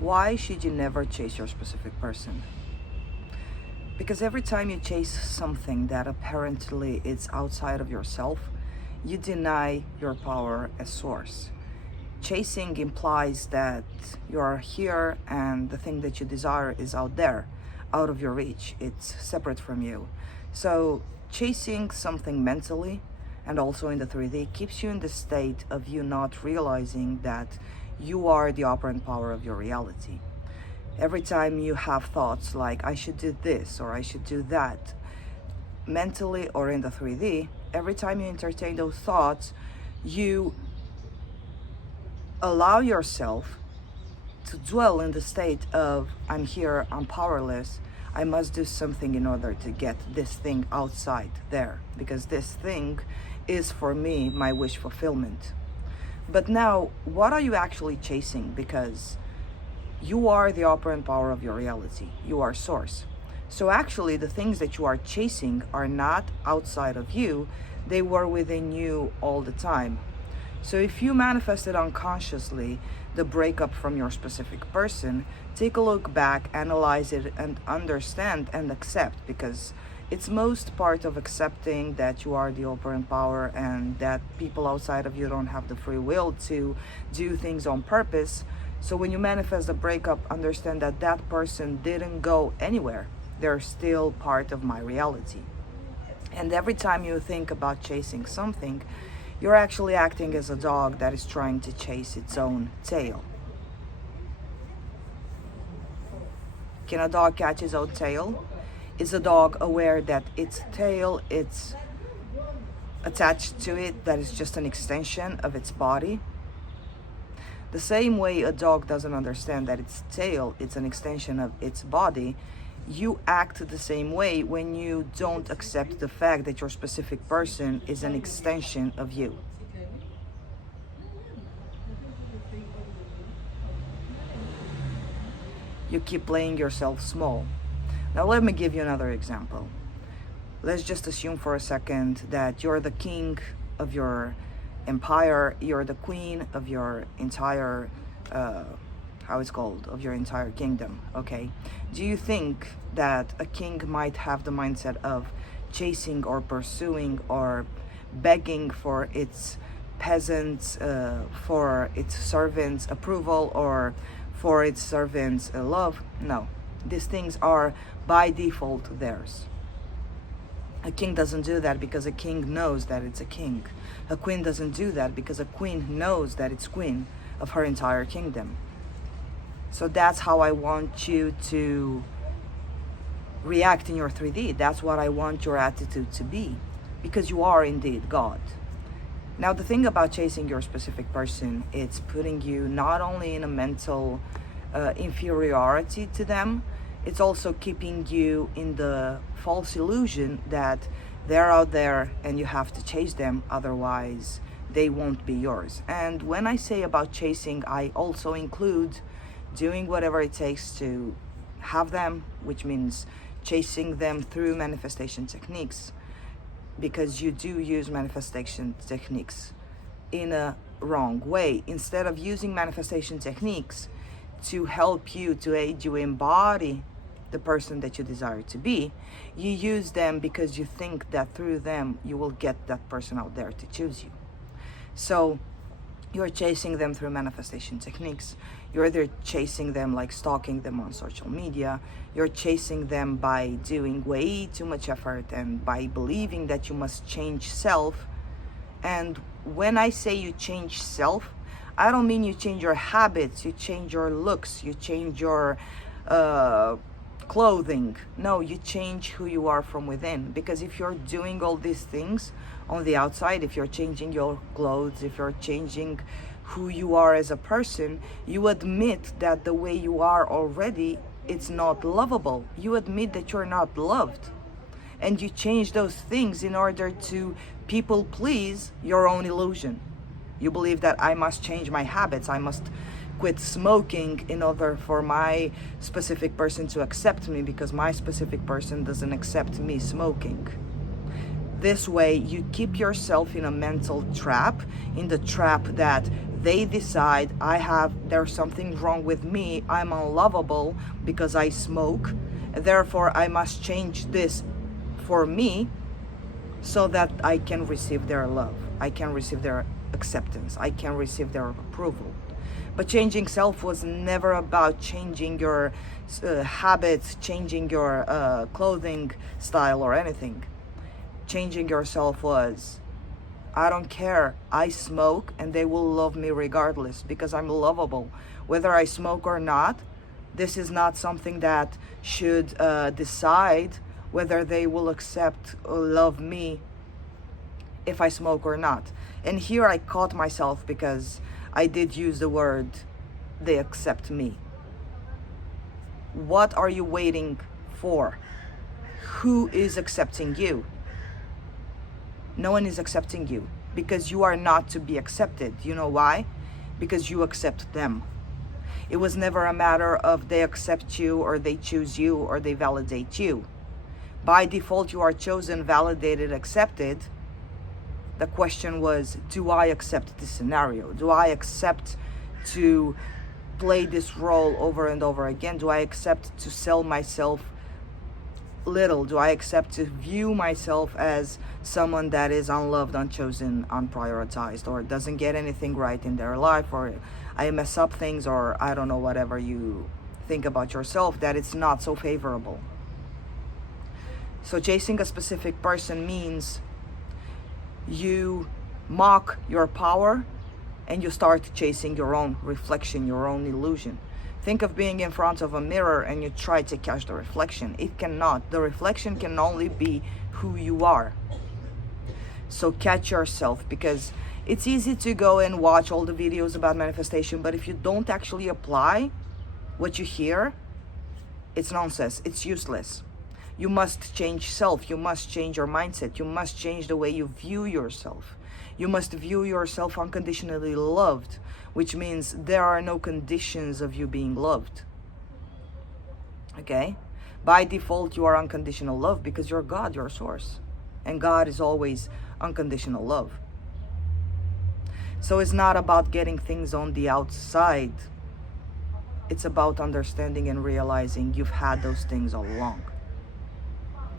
Why should you never chase your specific person? Because every time you chase something that apparently is outside of yourself, you deny your power as source. Chasing implies that you are here and the thing that you desire is out there, out of your reach. It's separate from you. So chasing something mentally and also in the 3D keeps you in the state of you not realizing that you are the operant power of your reality. Every time you have thoughts like I should do this or I should do that, mentally or in the 3D, every time you entertain those thoughts, you allow yourself to dwell in the state of I'm here, I'm powerless, I must do something in order to get this thing outside there, because this thing is for me my wish fulfillment. But now, what are you actually chasing? Because you are the operant power of your reality. You are source. So actually, the things that you are chasing are not outside of you. They were within you all the time. So if you manifested unconsciously the breakup from your specific person, take a look back, analyze it, and understand and accept, because it's most part of accepting that you are the operant power and that people outside of you don't have the free will to do things on purpose. So when you manifest the breakup, understand that that person didn't go anywhere. They're still part of my reality. And every time you think about chasing something, you're actually acting as a dog that is trying to chase its own tail. Can a dog catch its own tail? Is a dog aware that its tail is attached to it, that is just an extension of its body? The same way a dog doesn't understand that its tail is an extension of its body, you act the same way when you don't accept the fact that your specific person is an extension of you. You keep playing yourself small. Now let me give you another example. Let's just assume for a second that you're the king of your empire, you're the queen of your entire of your entire kingdom. Okay, do you think that a king might have the mindset of chasing or pursuing or begging for its peasants, for its servants approval, or for its servants love? No, these things are by default theirs. A king doesn't do that because a king knows that it's a king. A queen doesn't do that because a queen knows that it's queen of her entire kingdom. So that's how I want you to react in your 3D. That's what I want your attitude to be, because you are indeed God. Now, the thing about chasing your specific person, it's putting you not only in a mental inferiority to them, it's also keeping you in the false illusion that they're out there and you have to chase them, otherwise they won't be yours. And when I say about chasing, I also include doing whatever it takes to have them, which means chasing them through manifestation techniques, because you do use manifestation techniques in a wrong way. Instead of using manifestation techniques to help you, to aid you embody the person that you desire to be, you use them because you think that through them you will get that person out there to choose you. So you're chasing them through manifestation techniques. You're either chasing them like stalking them on social media. You're chasing them by doing way too much effort and by believing that you must change self. And when I say you change self, I don't mean you change your habits, you change your looks, you change your clothing. No, you change who you are from within. Because if you're doing all these things on the outside, if you're changing your clothes, if you're changing who you are as a person, you admit that the way you are already, it's not lovable. You admit that you're not loved. And you change those things in order to people please your own illusion. You believe that I must change my habits, I must quit smoking in order for my specific person to accept me, because my specific person doesn't accept me smoking. This way you keep yourself in a mental trap, in the trap that They decide there's something wrong with me, I'm unlovable because I smoke, therefore I must change this for me so that I can receive their love, I can receive their acceptance, I can receive their approval. But changing self was never about changing your habits, changing your clothing style or anything. Changing yourself was, I don't care, I smoke and they will love me regardless because I'm lovable. Whether I smoke or not, this is not something that should decide whether they will accept or love me if I smoke or not. And here I caught myself because I did use the word, they accept me. What are you waiting for? Who is accepting you? No one is accepting you because you are not to be accepted. You know why? Because you accept them. It was never a matter of they accept you or they choose you or they validate you. By default, you are chosen, validated, accepted. The question was, do I accept this scenario? Do I accept to play this role over and over again? Do I accept to sell myself little? Do I accept to view myself as someone that is unloved, unchosen, unprioritized, or doesn't get anything right in their life, or I mess up things, or I don't know, whatever you think about yourself, that it's not so favorable? So chasing a specific person means you mock your power and you start chasing your own reflection, your own illusion. Think of being in front of a mirror and you try to catch the reflection. It cannot. The reflection can only be who you are. So catch yourself, because it's easy to go and watch all the videos about manifestation, but if you don't actually apply what you hear, it's nonsense. It's useless. You must change self. You must change your mindset. You must change the way you view yourself. You must view yourself unconditionally loved, which means there are no conditions of you being loved. Okay? By default, you are unconditional love because you're God, your source. And God is always unconditional love. So it's not about getting things on the outside. It's about understanding and realizing you've had those things all along.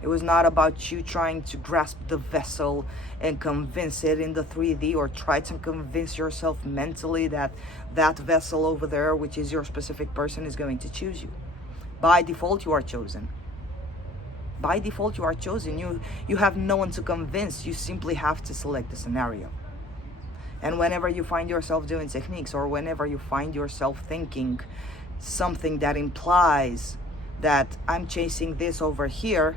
It was not about you trying to grasp the vessel and convince it in the 3D, or try to convince yourself mentally that that vessel over there, which is your specific person, is going to choose you. By default, you are chosen. By default, you are chosen. You have no one to convince. You simply have to select the scenario. And whenever you find yourself doing techniques, or whenever you find yourself thinking something that implies that I'm chasing this over here,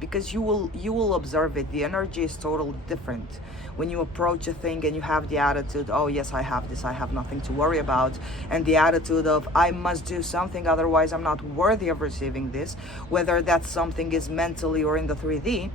because you will observe it, the energy is totally different when you approach a thing and you have the attitude, oh yes, I have this, I have nothing to worry about, and the attitude of I must do something, otherwise I'm not worthy of receiving this, whether that something is mentally or in the 3D,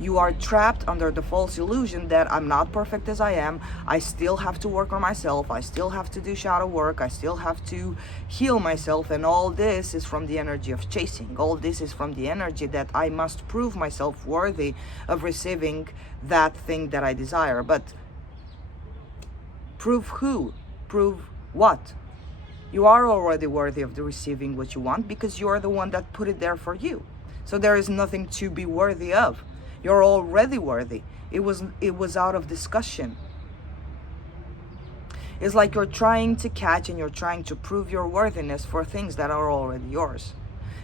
you are trapped under the false illusion that I'm not perfect as I am, I still have to work on myself, I still have to do shadow work, I still have to heal myself, and all this is from the energy of chasing. All this is from the energy that I must prove myself worthy of receiving that thing that I desire. But prove who? Prove what? You are already worthy of receiving what you want because you are the one that put it there for you. So there is nothing to be worthy of. You're already worthy. It was out of discussion. It's like you're trying to catch and you're trying to prove your worthiness for things that are already yours.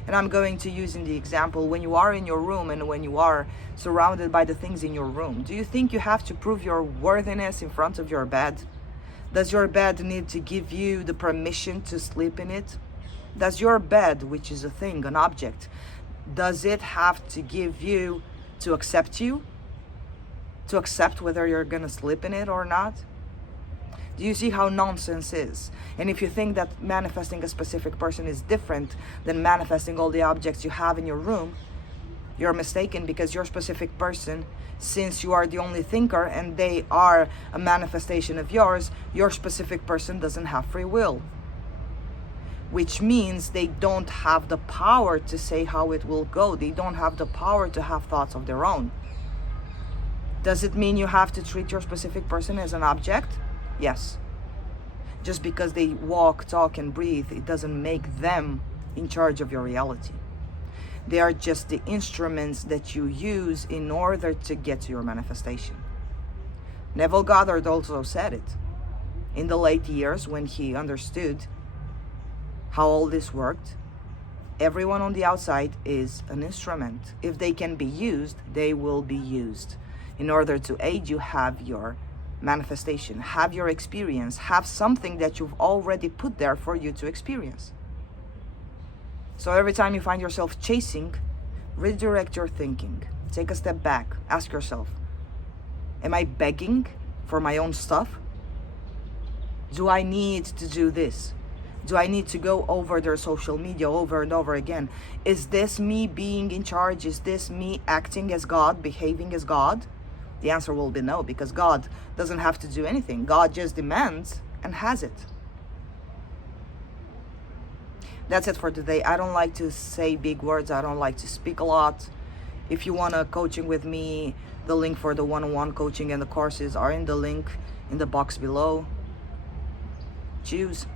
And I'm going to use in the example, when you are in your room and when you are surrounded by the things in your room, do you think you have to prove your worthiness in front of your bed? Does your bed need to give you the permission to sleep in it? Does your bed, which is a thing, an object, does it have to give you, to accept you? To accept whether you're gonna sleep in it or not? Do you see how nonsense is? And if you think that manifesting a specific person is different than manifesting all the objects you have in your room, you're mistaken, because your specific person, since you are the only thinker and they are a manifestation of yours, your specific person doesn't have free will. Which means they don't have the power to say how it will go. They don't have the power to have thoughts of their own. Does it mean you have to treat your specific person as an object? Yes. Just because they walk, talk, and breathe, it doesn't make them in charge of your reality. They are just the instruments that you use in order to get to your manifestation. Neville Goddard also said it in the late years when he understood how all this worked. Everyone on the outside is an instrument. If they can be used, they will be used. In order to aid you, have your manifestation, have your experience, have something that you've already put there for you to experience. So every time you find yourself chasing, redirect your thinking. Take a step back. Ask yourself, am I begging for my own stuff? Do I need to do this? Do I need to go over their social media over and over again? Is this me being in charge? Is this me acting as God, behaving as God? The answer will be no, because God doesn't have to do anything. God just demands and has it. That's it for today. I don't like to say big words. I don't like to speak a lot. If you want a coaching with me, the link for the one-on-one coaching and the courses are in the link in the box below. Choose.